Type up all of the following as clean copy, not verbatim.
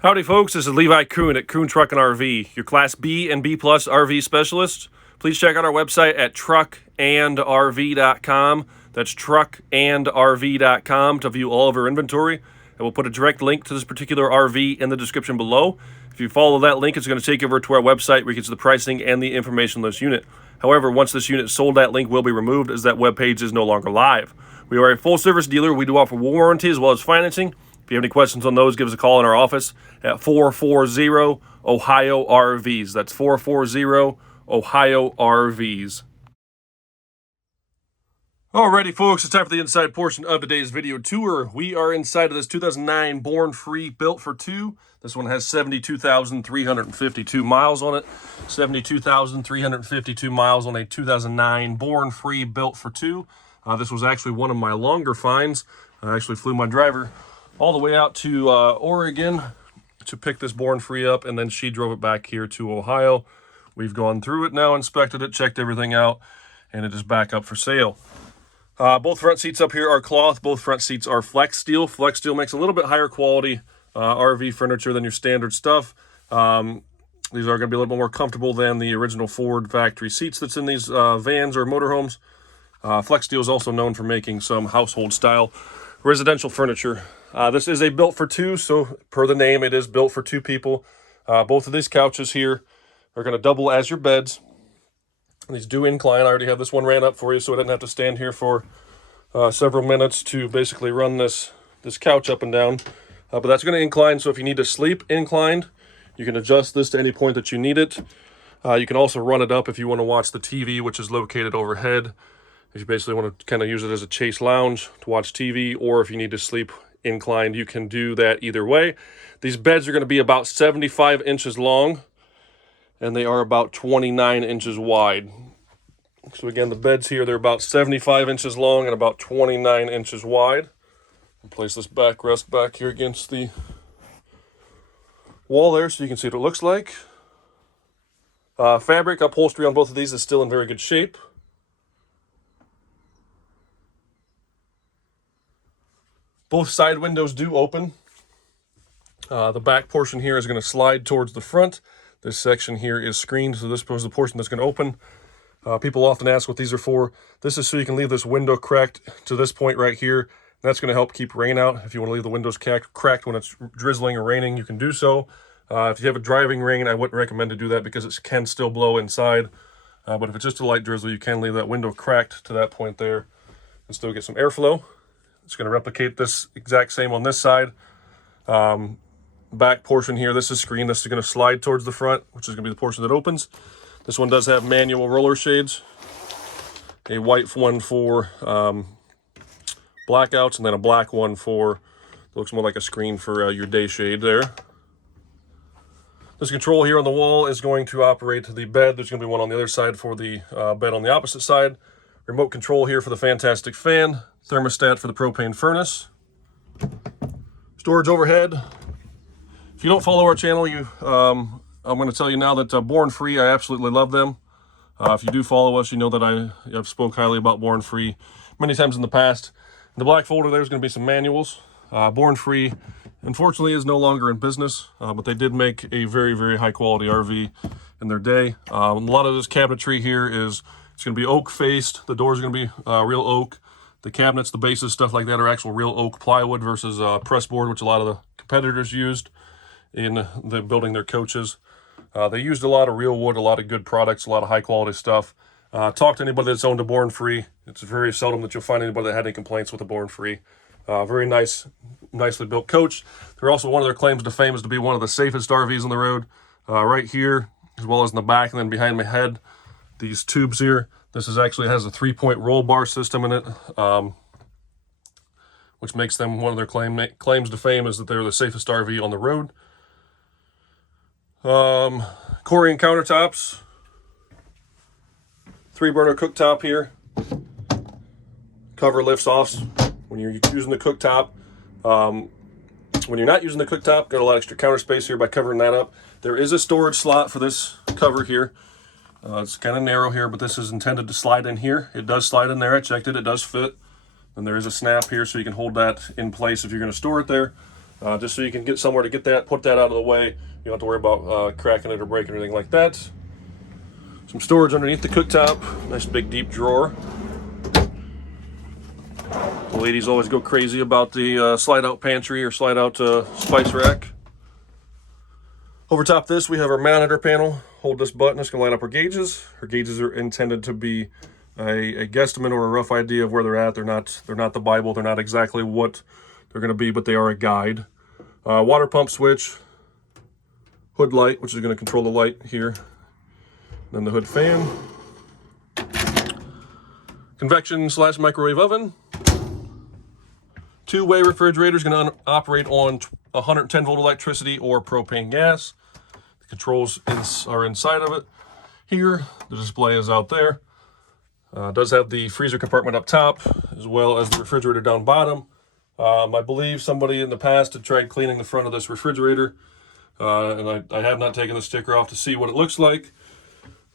Howdy folks, this is Levi Kuhn at Kuhn Truck and RV, your Class B and B Plus RV specialist. Please check out our website at truckandrv.com. That's truckandrv.com to view all of our inventory. And we'll put a direct link to this particular RV in the description below. If you follow that link, it's going to take you over to our website where you get to the pricing and the information on this unit. However, once this unit is sold, that link will be removed as that web page is no longer live. We are a full service dealer. We do offer warranty as well as financing. If you have any questions on those, give us a call in our office at 440-OHIO-RVs. That's 440-OHIO-RVs. Alrighty, folks, it's time for the inside portion of today's video tour. We are inside of this 2009 Born Free Built for Two. This one has 72,352 miles on it. 72,352 miles on a 2009 Born Free Built for Two. This was actually one of my longer finds. I actually flew my driver all the way out to Oregon to pick this Born Free up, and then she drove it back here to Ohio. We've gone through it now, inspected it, checked everything out, and it is back up for sale. Both front seats up here are cloth. Both front seats are Flex Steel. Flex Steel makes a little bit higher quality RV furniture than your standard stuff. These are going to be a little bit more comfortable than the original Ford factory seats that's in these vans or motorhomes. Flex Steel is also known for making some household style residential furniture. This is a built for two, so per the name, it is built for two people. Both of these couches here are going to double as your beds. These do incline. I already have this one ran up for you, so I didn't have to stand here for several minutes to basically run this couch up and down. But that's going to incline, so if you need to sleep inclined, you can adjust this to any point that you need it. You can also run it up if you want to watch the TV, which is located overhead. If you basically want to kind of use it as a chase lounge to watch TV, or if you need to sleep inclined, you can do that either way. These beds are going to be about 75 inches long, and they are about 29 inches wide. So again, the beds here, they're about 75 inches long and about 29 inches wide. I'll place this backrest back here against the wall there so you can see what it looks like. Fabric upholstery on both of these is still in very good shape. Both side windows do open. The back portion here is going to slide towards the front. This section here is screened, so this is the portion that's going to open. People often ask what these are for. This is so you can leave this window cracked to this point right here. That's going to help keep rain out. If you want to leave the windows cracked when it's drizzling or raining, you can do so. If you have a driving rain, I wouldn't recommend to do that because it can still blow inside. But if it's just a light drizzle, you can leave that window cracked to that point there and still get some airflow. It's going to replicate this exact same on this side. Back portion here, this is screened. This is going to slide towards the front, which is going to be the portion that opens. This one does have manual roller shades. A white one for blackouts, and then a black one for, looks more like a screen for your day shade there. This control here on the wall is going to operate the bed. There's going to be one on the other side for the bed on the opposite side. Remote control here for the fantastic fan. Thermostat for the propane furnace. Storage overhead. If you don't follow our channel, I'm going to tell you now that Born Free, I absolutely love them. If you do follow us, you know that I've spoke highly about Born Free many times in the past. In the black folder, there's going to be some manuals. Born Free, unfortunately, is no longer in business, but they did make a very, very high quality RV in their day. A lot of this cabinetry here it's going to be oak faced. The doors are going to be real oak. The cabinets, the bases, stuff like that are actual real oak plywood versus press board, which a lot of the competitors used in building their coaches. They used a lot of real wood, a lot of good products, a lot of high quality stuff. Talk to anybody that's owned a Born Free. It's very seldom that you'll find anybody that had any complaints with a Born Free. Very nicely built coach. They're also, one of their claims to fame is to be one of the safest RVs on the road. Right here, as well as in the back, and then behind my head, these tubes here. This has a 3-point roll bar system in it, which makes them one of their claims to fame is that they're the safest RV on the road. Corian countertops, 3-burner cooktop here. Cover lifts off when you're using the cooktop. When you're not using the cooktop, got a lot of extra counter space here by covering that up. There is a storage slot for this cover here. It's kind of narrow here, but this is intended to slide in here. It does slide in there. I checked it. It does fit. And there is a snap here, so you can hold that in place if you're going to store it there. just so you can get somewhere to put that out of the way. You don't have to worry about cracking it or breaking or anything like that. Some storage underneath the cooktop. Nice big deep drawer. The ladies always go crazy about the slide out pantry or slide out spice rack. Over top this, we have our monitor panel. Hold this button, it's going to light up our gauges. Our gauges are intended to be a guesstimate or a rough idea of where they're at. They're not the Bible. They're not exactly what they're going to be, but they are a guide. Water pump switch, hood light, which is going to control the light here. Then the hood fan. Convection/microwave oven. Two-way refrigerator is going to operate on 110 volt electricity or propane gas. The controls are inside of it. Here, the display is out there. It does have the freezer compartment up top, as well as the refrigerator down bottom. I believe somebody in the past had tried cleaning the front of this refrigerator, and I have not taken the sticker off to see what it looks like,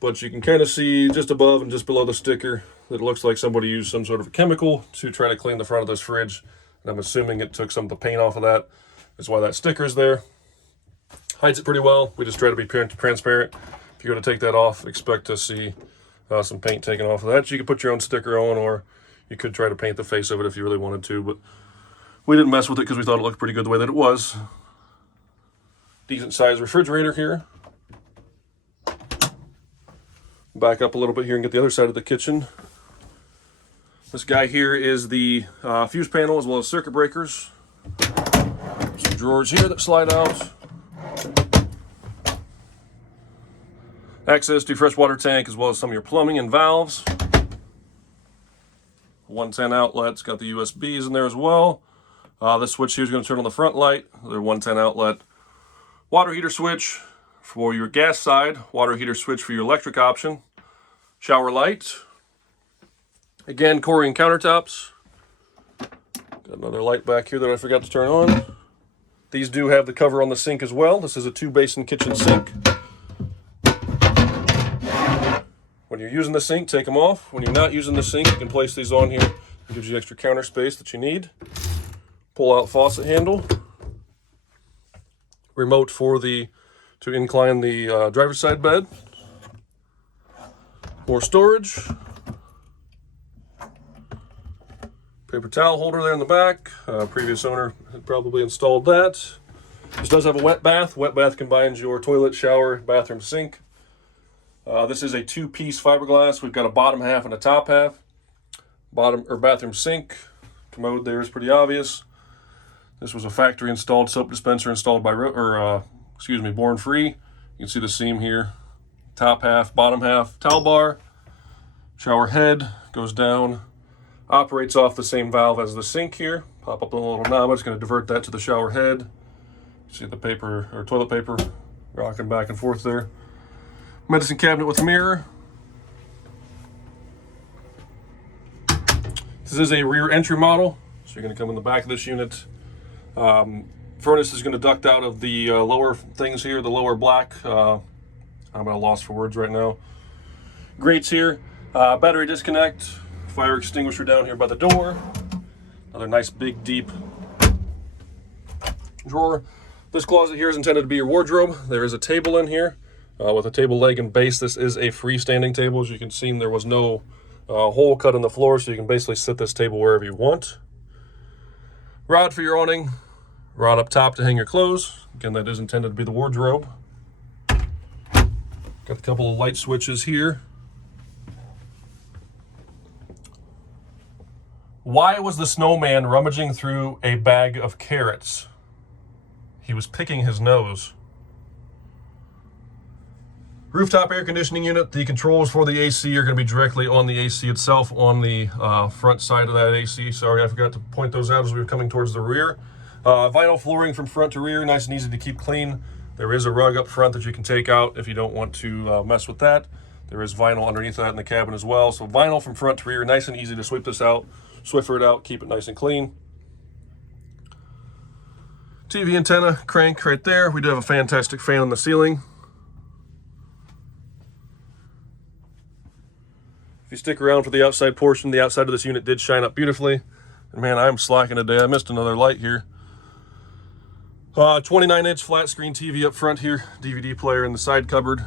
but you can kind of see just above and just below the sticker that it looks like somebody used some sort of a chemical to try to clean the front of this fridge. And I'm assuming it took some of the paint off of that. That's why that sticker is there. Hides it pretty well. We just try to be transparent. If you go to take that off, expect to see some paint taken off of that. You could put your own sticker on, or you could try to paint the face of it if you really wanted to, but we didn't mess with it because we thought it looked pretty good the way that it was. Decent sized refrigerator here. Back up a little bit here and get the other side of the kitchen. This guy here is the fuse panel as well as circuit breakers. Some drawers here that slide out. Access to fresh water tank as well as some of your plumbing and valves. 110 outlet's got the USBs in there as well. This switch here is going to turn on the front light. Another 110 outlet. Water heater switch for your gas side. Water heater switch for your electric option. Shower light. Again, Kuhn countertops. Got another light back here that I forgot to turn on. These do have the cover on the sink as well. This is a 2-basin kitchen sink. When you're using the sink, take them off. When you're not using the sink, you can place these on here. It gives you extra counter space that you need. Pull out faucet handle. Remote to incline the driver's side bed. More storage. Paper towel holder there in the back. Previous owner had probably installed that. This does have a wet bath. Wet bath combines your toilet, shower, bathroom, sink. This is a 2-piece fiberglass. We've got a bottom half and a top half. Bathroom sink. Commode there is pretty obvious. This was a factory installed soap dispenser installed by Born Free. You can see the seam here. Top half, bottom half, towel bar. Shower head goes down. Operates off the same valve as the sink here. Pop up a little knob. It's going to divert that to the shower head. See the paper or toilet paper rocking back and forth there. Medicine cabinet with mirror. This is a rear entry model, so you're going to come in the back of this unit. Furnace is going to duct out of the lower things here, the lower black. I'm at a loss for words right now. Grates here. Battery disconnect. Fire extinguisher down here by the door. Another nice big deep drawer. This closet here is intended to be your wardrobe. There is a table in here with a table leg and base. This is a freestanding table. As you can see, there was no hole cut in the floor, so you can basically sit this table wherever you want. Rod for your awning. Rod up top to hang your clothes. Again, that is intended to be the wardrobe. Got a couple of light switches here. Why was the snowman rummaging through a bag of carrots? He was picking his nose. Rooftop air conditioning unit. The controls for the AC are going to be directly on the AC itself on the front side of that AC. Sorry, I forgot to point those out as we were coming towards the rear. Vinyl flooring from front to rear, nice and easy to keep clean. There is a rug up front that you can take out if you don't want to mess with that. There is vinyl underneath that in the cabin as well. So vinyl from front to rear, nice and easy to sweep this out, Swiffer it out, keep it nice and clean. TV antenna crank right there. We do have a fantastic fan on the ceiling. If you stick around for the outside portion, the outside of this unit did shine up beautifully. And man, I'm slacking today. I missed another light here. 29-inch flat screen TV up front here, DVD player in the side cupboard,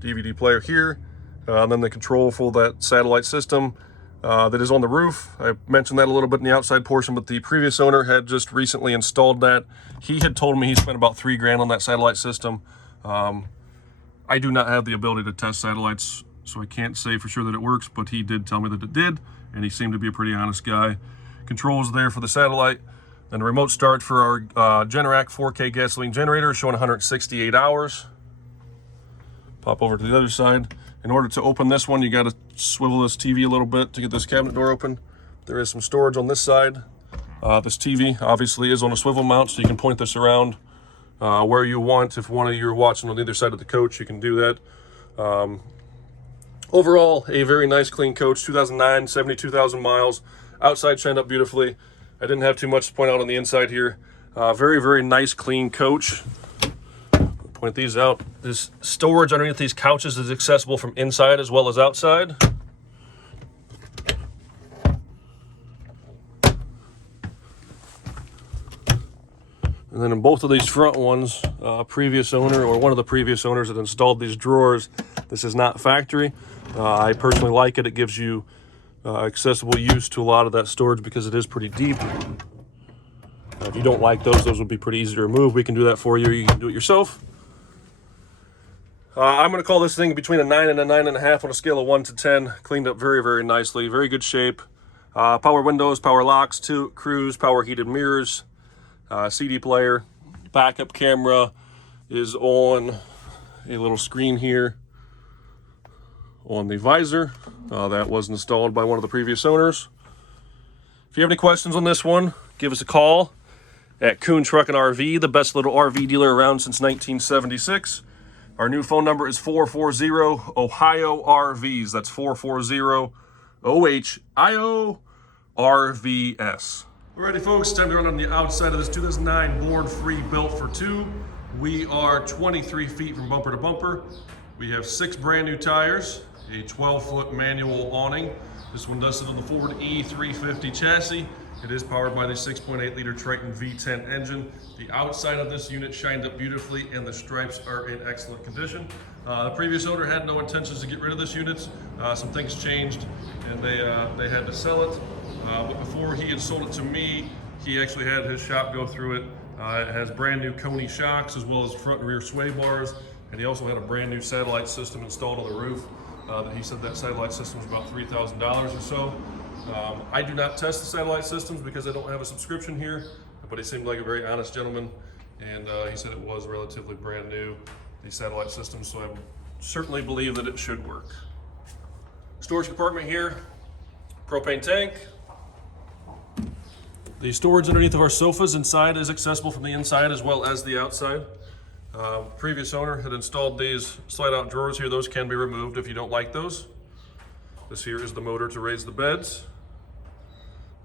DVD player here, and then the control for that satellite system that is on the roof. I mentioned that a little bit in the outside portion, but the previous owner had just recently installed that. He had told me he spent about $3 grand on that satellite system. I do not have the ability to test satellites, so I can't say for sure that it works, but he did tell me that it did, and he seemed to be a pretty honest guy. Controls there for the satellite, and the remote start for our Generac 4K gasoline generator showing 168 hours. Pop over to the other side. In order to open this one, you got to swivel this TV a little bit to get this cabinet door open. There is some storage on this side. This TV obviously is on a swivel mount, so you can point this around where you want. If one of you are watching on either side of the coach, you can do that. Overall, a very nice, clean coach. 2009, 72,000 miles. Outside shined up beautifully. I didn't have too much to point out on the inside here. Very, very nice, clean coach. Point these out. This storage underneath these couches is accessible from inside as well as outside. And then in both of these front ones, previous owner or one of the previous owners that installed these drawers. This is not factory. I personally like it. It gives you accessible use to a lot of that storage because it is pretty deep. If you don't like those would be pretty easy to remove. We can do that for you. You can do it yourself. I'm going to call this thing between a 9 and a 9.5 on a scale of 1 to 10. Cleaned up very, very nicely. Very good shape. Power windows, power locks, cruise, power heated mirrors, CD player. Backup camera is on a little screen here on the visor. That was installed by one of the previous owners. If you have any questions on this one, give us a call at Kuhn Truck and RV, the best little RV dealer around since 1976. Our new phone number is 440-OHIO-RVs. That's 440-OHIO-RVS. Alrighty, folks, time to run on the outside of this 2009 Born Free Built for Two. We are 23 feet from bumper to bumper. We have 6 brand new tires, a 12-foot manual awning. This one does sit on the Ford E350 chassis. It is powered by the 6.8-liter Triton V10 engine. The outside of this unit shined up beautifully and the stripes are in excellent condition. The previous owner had no intentions to get rid of this unit. Some things changed and they had to sell it. But before he had sold it to me, he actually had his shop go through it. It has brand new Kuhn shocks as well as front and rear sway bars. And he also had a brand new satellite system installed on the roof. That he said that satellite system was about $3,000 or so. I do not test the satellite systems because I don't have a subscription here, but he seemed like a very honest gentleman, and he said it was relatively brand new, the satellite system, so I certainly believe that it should work. Storage compartment here, propane tank. The storage underneath of our sofas inside is accessible from the inside as well as the outside. Previous owner had installed these slide-out drawers here. Those can be removed if you don't like those. This here is the motor to raise the beds.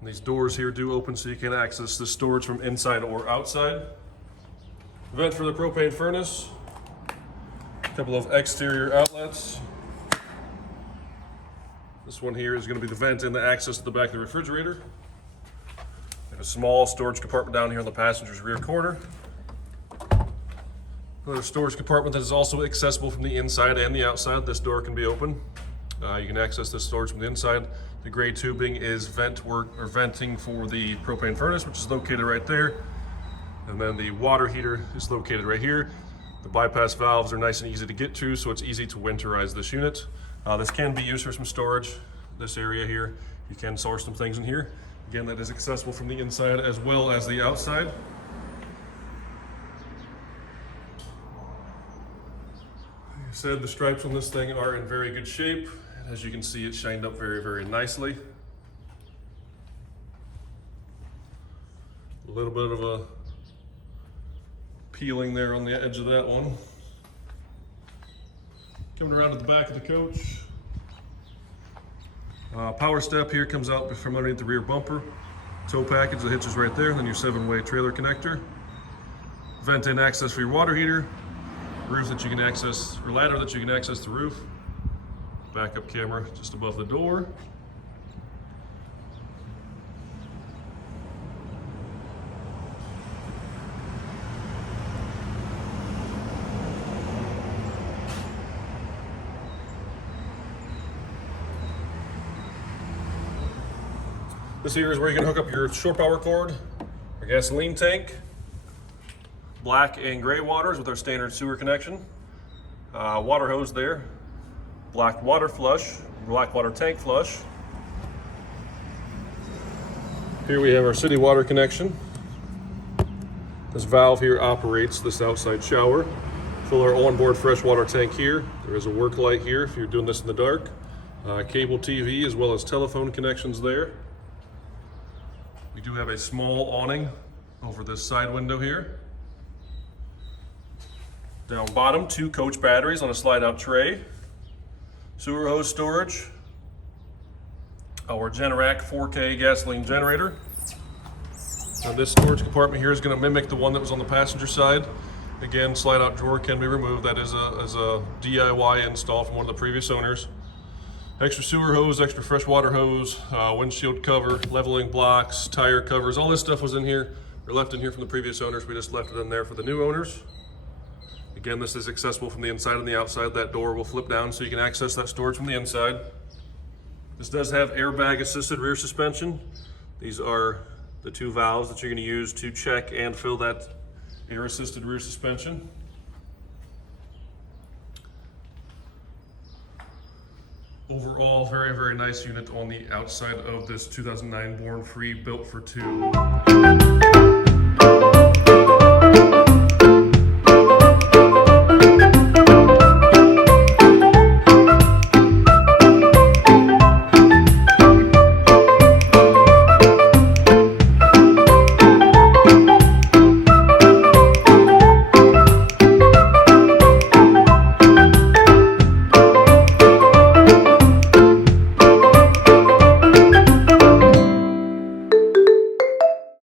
And these doors here do open so you can access the storage from inside or outside. Vent for the propane furnace. A couple of exterior outlets. This one here is going to be the vent and the access to the back of the refrigerator. And a small storage compartment down here in the passenger's rear corner. Another storage compartment that is also accessible from the inside and the outside. This door can be open. You can access this storage from the inside. The gray tubing is venting for the propane furnace, which is located right there. And then the water heater is located right here. The bypass valves are nice and easy to get to, so it's easy to winterize this unit. This can be used for some storage. This area here, you can store some things in here. Again, that is accessible from the inside as well as the outside. Like I said, the stripes on this thing are in very good shape. As you can see, it shined up very, very nicely. A little bit of a peeling there on the edge of that one. Coming around to the back of the coach. Power step here comes out from underneath the rear bumper. Tow package that hitches right there, and then your 7-way trailer connector. Vent in access for your water heater. Roof that you can access, or ladder that you can access the roof. Backup camera just above the door. This here is where you can hook up your shore power cord, your gasoline tank, black and gray waters with our standard sewer connection, water hose there, black water flush, black water tank flush. Here we have our city water connection. This valve here operates this outside shower. Fill our onboard freshwater tank here. There is a work light here if you're doing this in the dark. Cable TV as well as telephone connections there. We do have a small awning over this side window here. Down bottom, 2 coach batteries on a slide out tray. Sewer hose storage. Our Generac 4K gasoline generator. Now this storage compartment here is going to mimic the one that was on the passenger side. Again, slide out drawer can be removed. That is a DIY install from one of the previous owners. Extra sewer hose, extra freshwater hose, windshield cover, leveling blocks, tire covers, all this stuff was in here, or left in here from the previous owners. We just left it in there for the new owners. Again, this is accessible from the inside and the outside. That door will flip down so you can access that storage from the inside. This does have airbag assisted rear suspension. These are the 2 valves that you're going to use to check and fill that air assisted rear suspension. Overall, very, very nice unit on the outside of this 2009 Born Free Built for 2.